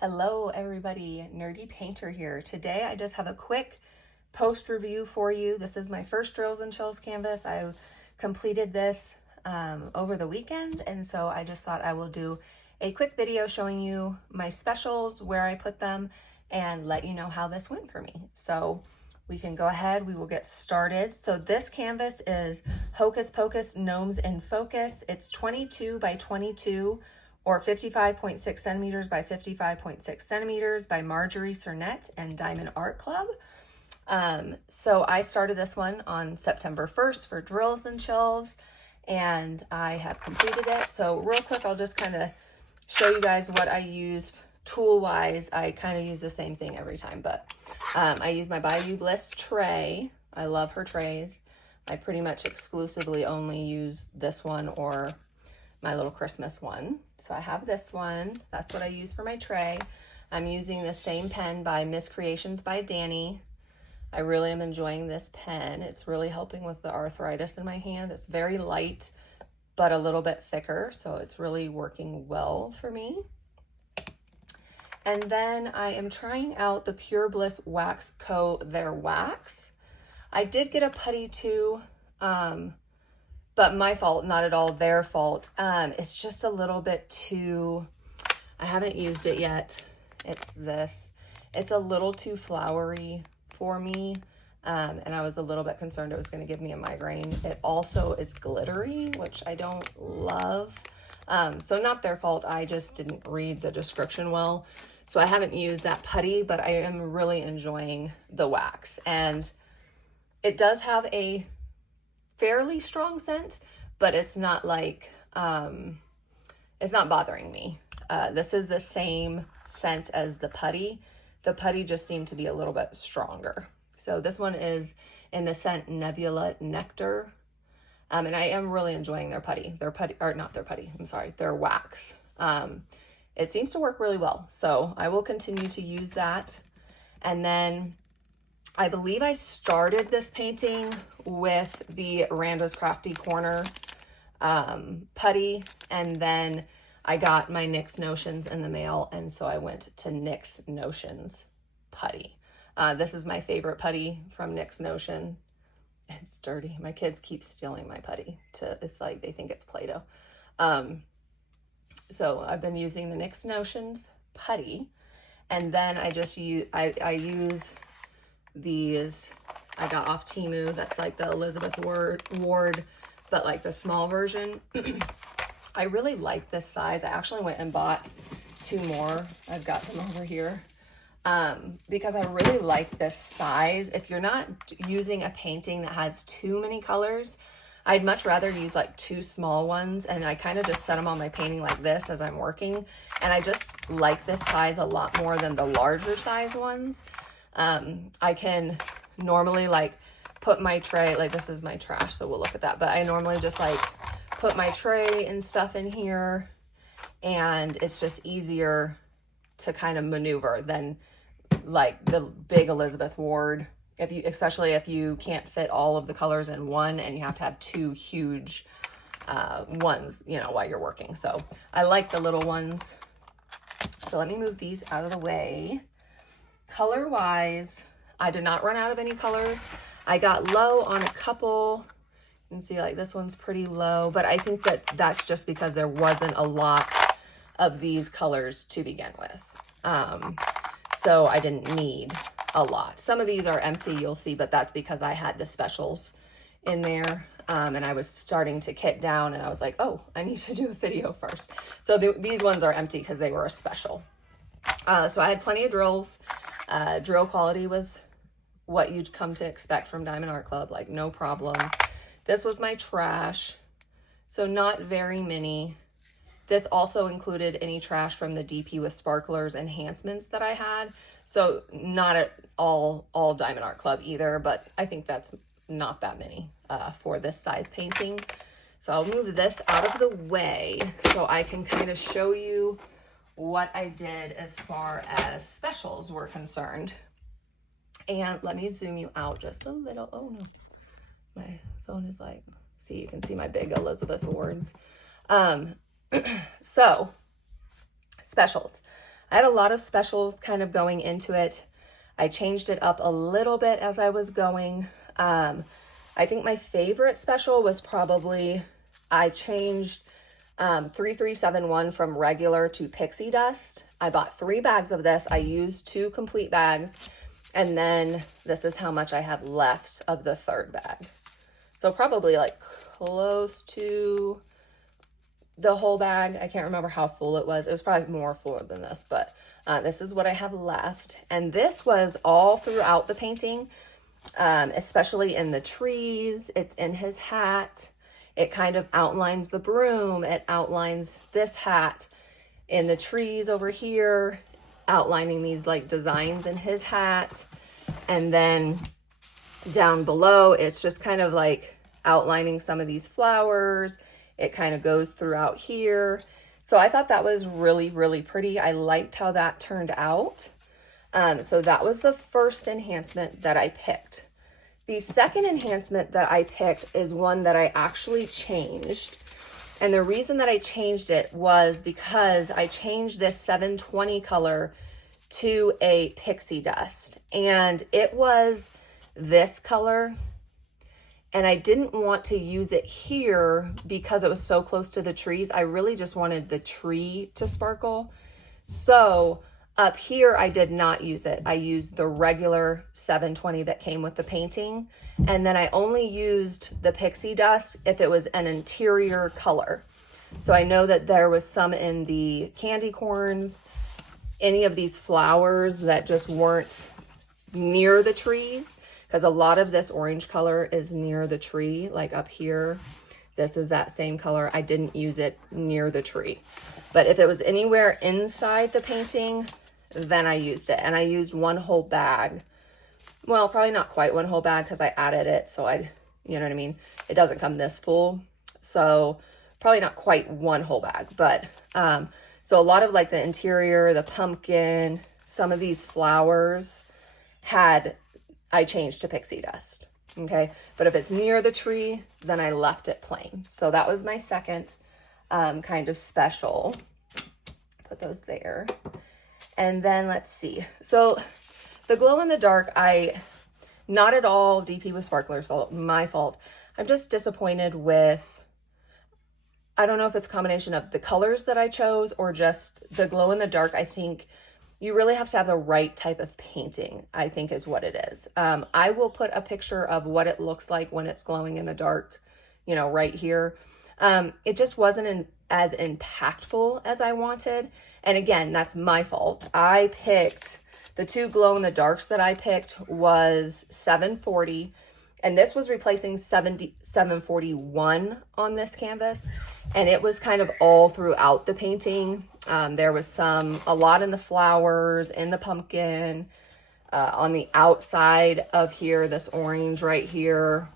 Hello everybody, Nerdy Painter here. Today I just have a quick post review for you. This is my first Drills and Chills canvas. I completed this over the weekend, and so I just thought I will do a quick video showing you my specials, where I put them, and let you know how this went for me. So we can go ahead, we will get started. So this canvas is Hocus Pocus Gnomes in Focus. It's 22 by 22 or 55.6 centimeters by 55.6 centimeters by Marjorie Cernette and Diamond Art Club. So I started this one on September 1st for Drills and Chills, and I have completed it. So real quick, I'll just kind of show you guys what I use tool-wise. I kind of use the same thing every time, but I use my Bayou Bliss tray. I love her trays. I pretty much exclusively only use this one or my little Christmas one. So I have this one. That's what I use for my tray. I'm using the same pen by Miss Creations by Danny. I really am enjoying this pen. It's really helping with the arthritis in my hand. It's very light, but a little bit thicker, so it's really working well for me. And then I am trying out the Pure Bliss Wax Co. Their wax. I did get a putty too, but my fault, not at all their fault. It's just a little bit too, I haven't used it yet. It's this. It's a little too flowery for me, and I was a little bit concerned it was going to give me a migraine. It also is glittery, which I don't love. So not their fault. I just didn't read the description well. So I haven't used that putty, but I am really enjoying the wax. And it does have a fairly strong scent, but it's not like, it's not bothering me. This is the same scent as the putty. The putty just seemed to be a little bit stronger. So this one is in the scent Nebula Nectar. And I am really enjoying their putty. Their wax. It seems to work really well. So I will continue to use that. And then I believe I started this painting with the Randa's Crafty Corner putty, and then I got my NYX Notions in the mail, and so I went to NYX Notions putty. This is my favorite putty from NYX Notion. It's dirty. My kids keep stealing my putty. It's like they think it's Play-Doh. So I've been using the NYX Notions putty, and then I just use these I got off Temu. That's like the Elizabeth Ward, but like the small version. I really like this size. I actually went and bought 2 more. I've got them over here because I really like this size. If you're not using a painting that has too many colors, I'd much rather use like 2 small ones, and I kind of just set them on my painting like this as I'm working. And I just like this size a lot more than the larger size ones. I can normally like put my tray, like this is my trash, so we'll look at that, but I normally just like put my tray and stuff in here, and it's just easier to kind of maneuver than like the big Elizabeth Ward, especially if you can't fit all of the colors in one and you have to have 2 huge ones, while you're working. So I like the little ones. So let me move these out of the way. Color wise, I did not run out of any colors. I got low on a couple. You can see like this one's pretty low, but I think that that's just because there wasn't a lot of these colors to begin with. So I didn't need a lot. Some of these are empty, you'll see, but that's because I had the specials in there. And I was starting to kit down, and I was like, oh, I need to do a video first. So these ones are empty because they were a special. So I had plenty of drills. Drill quality was what you'd come to expect from Diamond Art Club, like no problems. This was my trash, so not very many. This also included any trash from the DP with Sparklers enhancements that I had. So not at all Diamond Art Club either, but I think that's not that many for this size painting. So I'll move this out of the way so I can kind of show you what I did as far as specials were concerned. And let me zoom you out just a little. Oh no, my phone is like, see, you can see my big Elizabeth Wards. So specials. I had a lot of specials kind of going into it. I changed it up a little bit as I was going. I think my favorite special was probably, I changed 3371 from regular to pixie dust. I bought 3 bags of this. I used 2 complete bags. And then this is how much I have left of the 3rd bag. So probably like close to the whole bag. I can't remember how full it was. It was probably more full than this, but this is what I have left. And this was all throughout the painting, especially in the trees. It's in his hat. It kind of outlines the broom. It outlines this hat in the trees over here, outlining these like designs in his hat. And then down below, it's just kind of like outlining some of these flowers. It kind of goes throughout here. So I thought that was really, really pretty. I liked how that turned out. So that was the first enhancement that I picked. The second enhancement that I picked is one that I actually changed. And the reason that I changed it was because I changed this 720 color to a pixie dust. And it was this color. And I didn't want to use it here because it was so close to the trees. I really just wanted the tree to sparkle. So up here, I did not use it. I used the regular 720 that came with the painting. And then I only used the pixie dust if it was an interior color. So I know that there was some in the candy corns, any of these flowers that just weren't near the trees. Because a lot of this orange color is near the tree, like up here. This is that same color. I didn't use it near the tree. But if it was anywhere inside the painting, then I used it. And I used 1 whole bag. Well, probably not quite 1 whole bag because I added it. So you know what I mean? It doesn't come this full. So probably not quite 1 whole bag. But so a lot of like the interior, the pumpkin, some of these flowers I changed to pixie dust, okay? But if it's near the tree, then I left it plain. So that was my second kind of special. Put those there. And then let's see. So the glow in the dark, not at all DP with Sparkler's fault, my fault. I'm just disappointed with, I don't know if it's a combination of the colors that I chose or just the glow in the dark. I think you really have to have the right type of painting, I think is what it is. I will put a picture of what it looks like when it's glowing in the dark, you know, right here. It just wasn't as impactful as I wanted. And again, that's my fault. I picked, the 2 glow in the darks that I picked was 740. And this was replacing 741 on this canvas. And it was kind of all throughout the painting. There was a lot in the flowers, in the pumpkin, on the outside of here, this orange right here,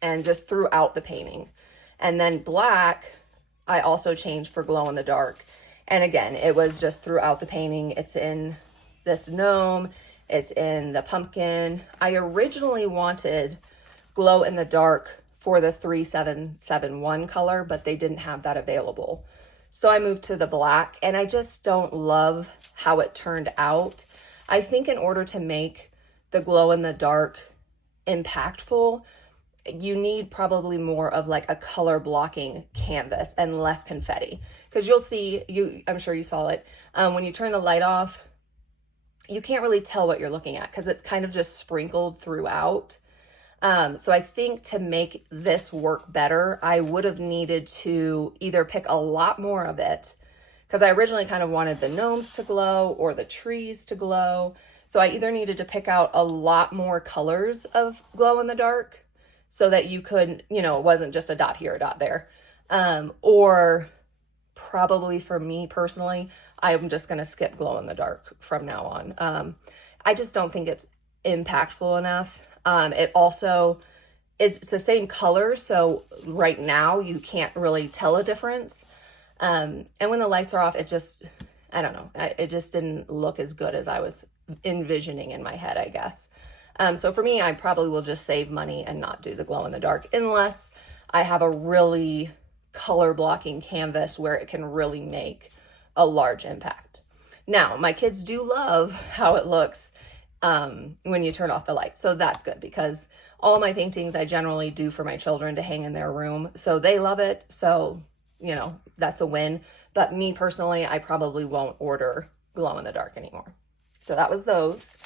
and just throughout the painting. And then black, I also changed for glow in the dark. And again, it was just throughout the painting. It's in this gnome, it's in the pumpkin. I originally wanted glow in the dark for the 3771 color, but they didn't have that available. So I moved to the black, and I just don't love how it turned out. I think in order to make the glow in the dark impactful, you need probably more of like a color blocking canvas and less confetti. Because you'll see, I'm sure you saw it, when you turn the light off, you can't really tell what you're looking at because it's kind of just sprinkled throughout. So I think to make this work better, I would have needed to either pick a lot more of it, because I originally kind of wanted the gnomes to glow or the trees to glow. So I either needed to pick out a lot more colors of glow in the dark so that you could, you know, it wasn't just a dot here, a dot there. Or probably for me personally, I'm just going to skip glow in the dark from now on. I just don't think it's impactful enough. It also, it's the same color. So right now you can't really tell a difference. And when the lights are off, it just, I don't know. It just didn't look as good as I was envisioning in my head, I guess. So for me, I probably will just save money and not do the glow in the dark unless I have a really color blocking canvas where it can really make a large impact. Now, my kids do love how it looks when you turn off the light. So that's good, because all my paintings I generally do for my children to hang in their room. So they love it. So, you know, that's a win. But me personally, I probably won't order glow in the dark anymore. So that was those.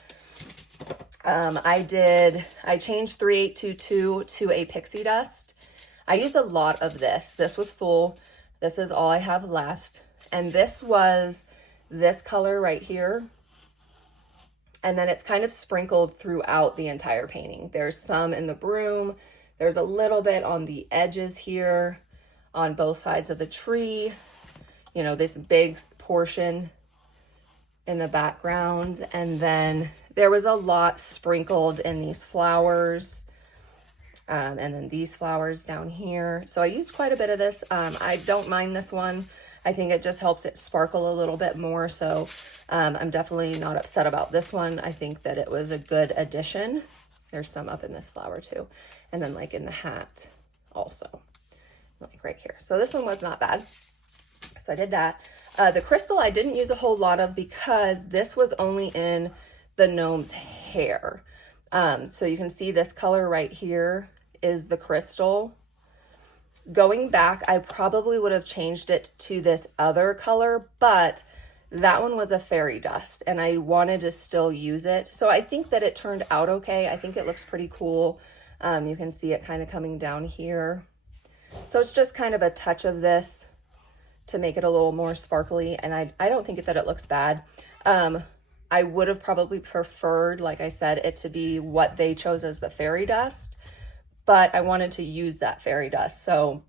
I changed 3822 to a pixie dust. I used a lot of this. This was full. This is all I have left. And this was this color right here. And then it's kind of sprinkled throughout the entire painting. There's some in the broom. There's a little bit on the edges here, on both sides of the tree. You know, this big portion in the background. And then there was a lot sprinkled in these flowers. And then these flowers down here. So I used quite a bit of this. I don't mind this one. I think it just helped it sparkle a little bit more. So I'm definitely not upset about this one. I think that it was a good addition. There's some up in this flower too. And then like in the hat also, like right here. So this one was not bad. So I did that. The crystal I didn't use a whole lot of because this was only in the gnome's hair. So you can see this color right here is the crystal. Going back, I probably would have changed it to this other color, but that one was a fairy dust and I wanted to still use it. So I think that it turned out okay. I think it looks pretty cool. You can see it kind of coming down here. So it's just kind of a touch of this to make it a little more sparkly. And I don't think that it looks bad. I would have probably preferred, like I said, it to be what they chose as the fairy dust, but I wanted to use that fairy dust. So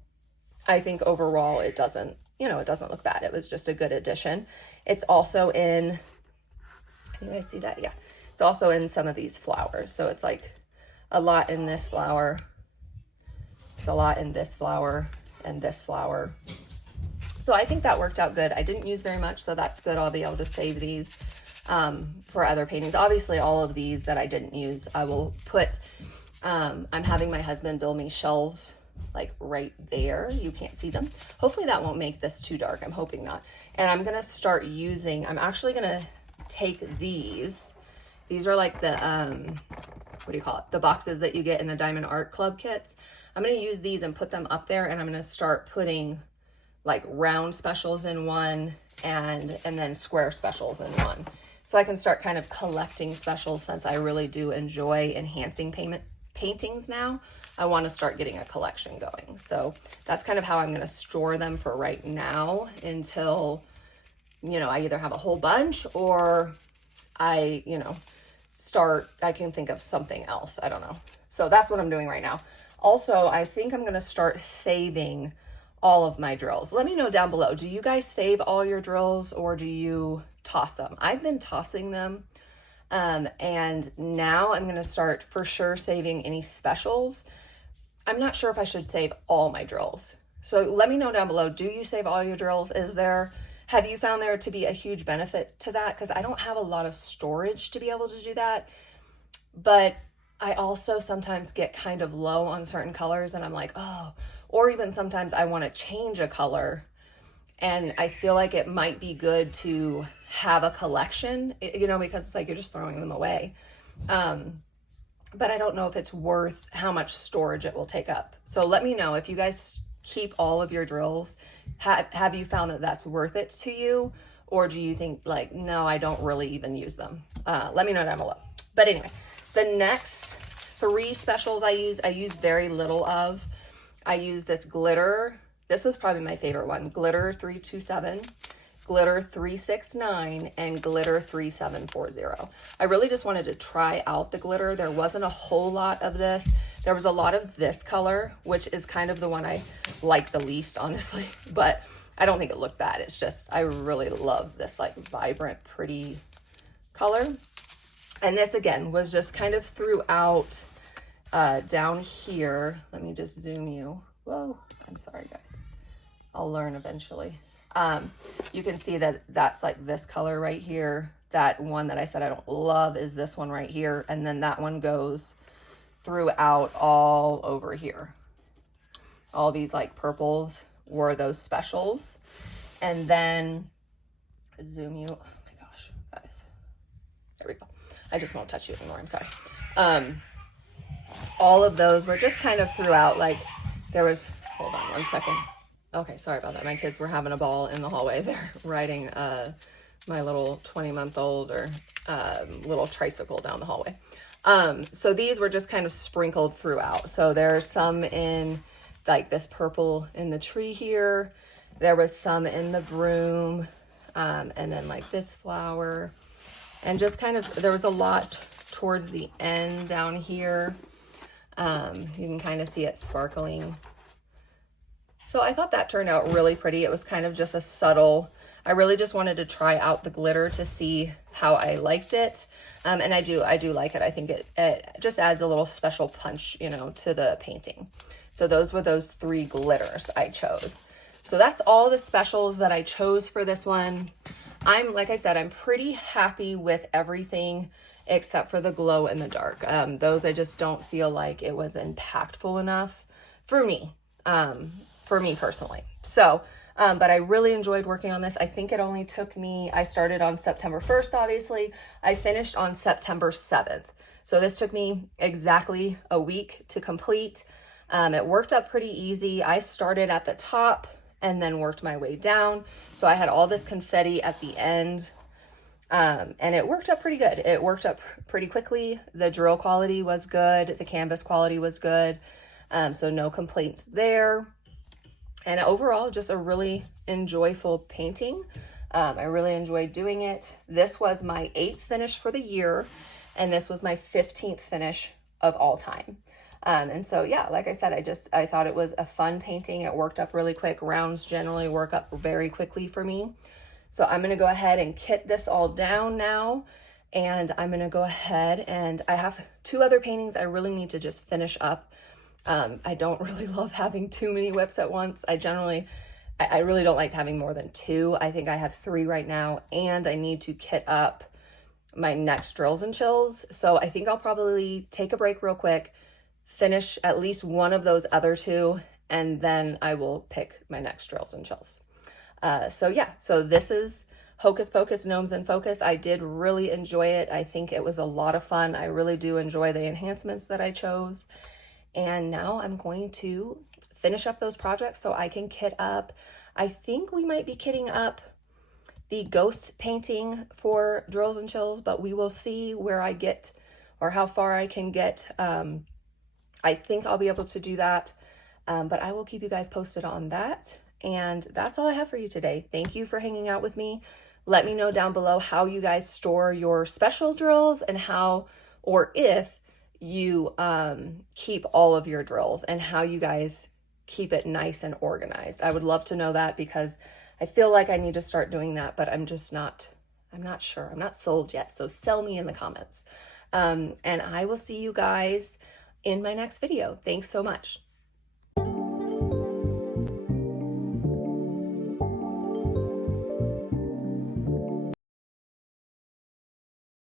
I think overall it doesn't, you know, it doesn't look bad. It was just a good addition. It's also in, can you guys see that? Yeah. It's also in some of these flowers. So it's like a lot in this flower. It's a lot in this flower and this flower. So I think that worked out good. I didn't use very much, so that's good. I'll be able to save these for other paintings. Obviously, all of these that I didn't use, I will put, I'm having my husband build me shelves like right there. You can't see them. Hopefully that won't make this too dark. I'm hoping not. And I'm going to start using, I'm actually going to take these. These are like the, what do you call it? The boxes that you get in the Diamond Art Club kits. I'm going to use these and put them up there, and I'm going to start putting like round specials in one and then square specials in one. So I can start kind of collecting specials, since I really do enjoy enhancing paintings now. I want to start getting a collection going. So that's kind of how I'm going to store them for right now until, you know, I either have a whole bunch or I, you know, I can think of something else. I don't know. So that's what I'm doing right now. Also, I think I'm going to start saving all of my drills. Let me know down below. Do you guys save all your drills or do you toss them? I've been tossing them. And now I'm going to start for sure saving any specials. I'm not sure if I should save all my drills. So let me know down below. Do you save all your drills? Have you found there to be a huge benefit to that? Because I don't have a lot of storage to be able to do that. But I also sometimes get kind of low on certain colors and I'm like, oh, or even sometimes I want to change a color and I feel like it might be good to have a collection, you know, because it's like you're just throwing them away. But I don't know if it's worth how much storage it will take up. So let me know if you guys keep all of your drills. Have you found that that's worth it to you? Or do you think like, no, I don't really even use them? Let me know down below. But anyway, the next 3 specials I use very little of. I use this glitter. This was probably my favorite one. Glitter 327, glitter 369, and glitter 3740. I really just wanted to try out the glitter. There wasn't a whole lot of this. There was a lot of this color, which is kind of the one I like the least, honestly. But I don't think it looked bad. It's just, I really love this like vibrant, pretty color. And this again was just kind of throughout down here. Let me just zoom you. Whoa, I'm sorry guys. I'll learn eventually. You can see that that's like this color right here. That one that I said I don't love is this one right here. And then that one goes throughout all over here. All these like purples were those specials. And then zoom you, oh my There we go. I just won't touch you anymore. I'm sorry. All of those were just kind of throughout, like there was, hold on one second. Okay, sorry about that. My kids were having a ball in the hallway. They're riding my little 20-month-old or little tricycle down the hallway. So these were just kind of sprinkled throughout. So there's some in like this purple in the tree here. There was some in the broom, and then like this flower. And just kind of, there was a lot towards the end down here. You can kind of see it sparkling. So I thought that turned out really pretty. It was kind of just a subtle, I really just wanted to try out the glitter to see how I liked it. And I do like it. I think it just adds a little special punch, you know, to the painting. So those were those 3 glitters I chose. So that's all the specials that I chose for this one. Like I said, I'm pretty happy with everything except for the glow in the dark. Those I just don't feel like it was impactful enough for me personally. So, but I really enjoyed working on this. I think it only took me, I started on September 1st, obviously. I finished on September 7th. So this took me exactly a week to complete. It worked up pretty easy. I started at the top and then worked my way down. So I had all this confetti at the end. And it worked up pretty good. It worked up pretty quickly. The drill quality was good. The canvas quality was good. So no complaints there. And overall, just a really enjoyable painting. I really enjoyed doing it. This was my 8th finish for the year, and this was my 15th finish of all time. And so, yeah, like I said, I thought it was a fun painting. It worked up really quick. Rounds generally work up very quickly for me. So I'm going to go ahead and kit this all down now. And I'm going to go ahead and I have 2 other paintings I really need to just finish up. I don't really love having too many whips at once. I really don't like having more than 2. I think I have 3 right now, and I need to kit up my next drills and chills. So I think I'll probably take a break real quick, finish at least one of those other 2, and then I will pick my next drills and chills. So yeah, so this is Hocus Pocus, Gnomes in Focus. I did really enjoy it. I think it was a lot of fun. I really do enjoy the enhancements that I chose. And now I'm going to finish up those projects so I can kit up. I think we might be kitting up the ghost painting for drills and chills, but we will see where I get or how far I can get. I think I'll be able to do that, but I will keep you guys posted on that. And that's all I have for you today. Thank you for hanging out with me. Let me know down below how you guys store your special drills and how or if you keep all of your drills and how you guys keep it nice and organized. I would love to know that because I feel like I need to start doing that, but I'm not sure. I'm not sold yet. So sell me in the comments. And I will see you guys in my next video. Thanks so much.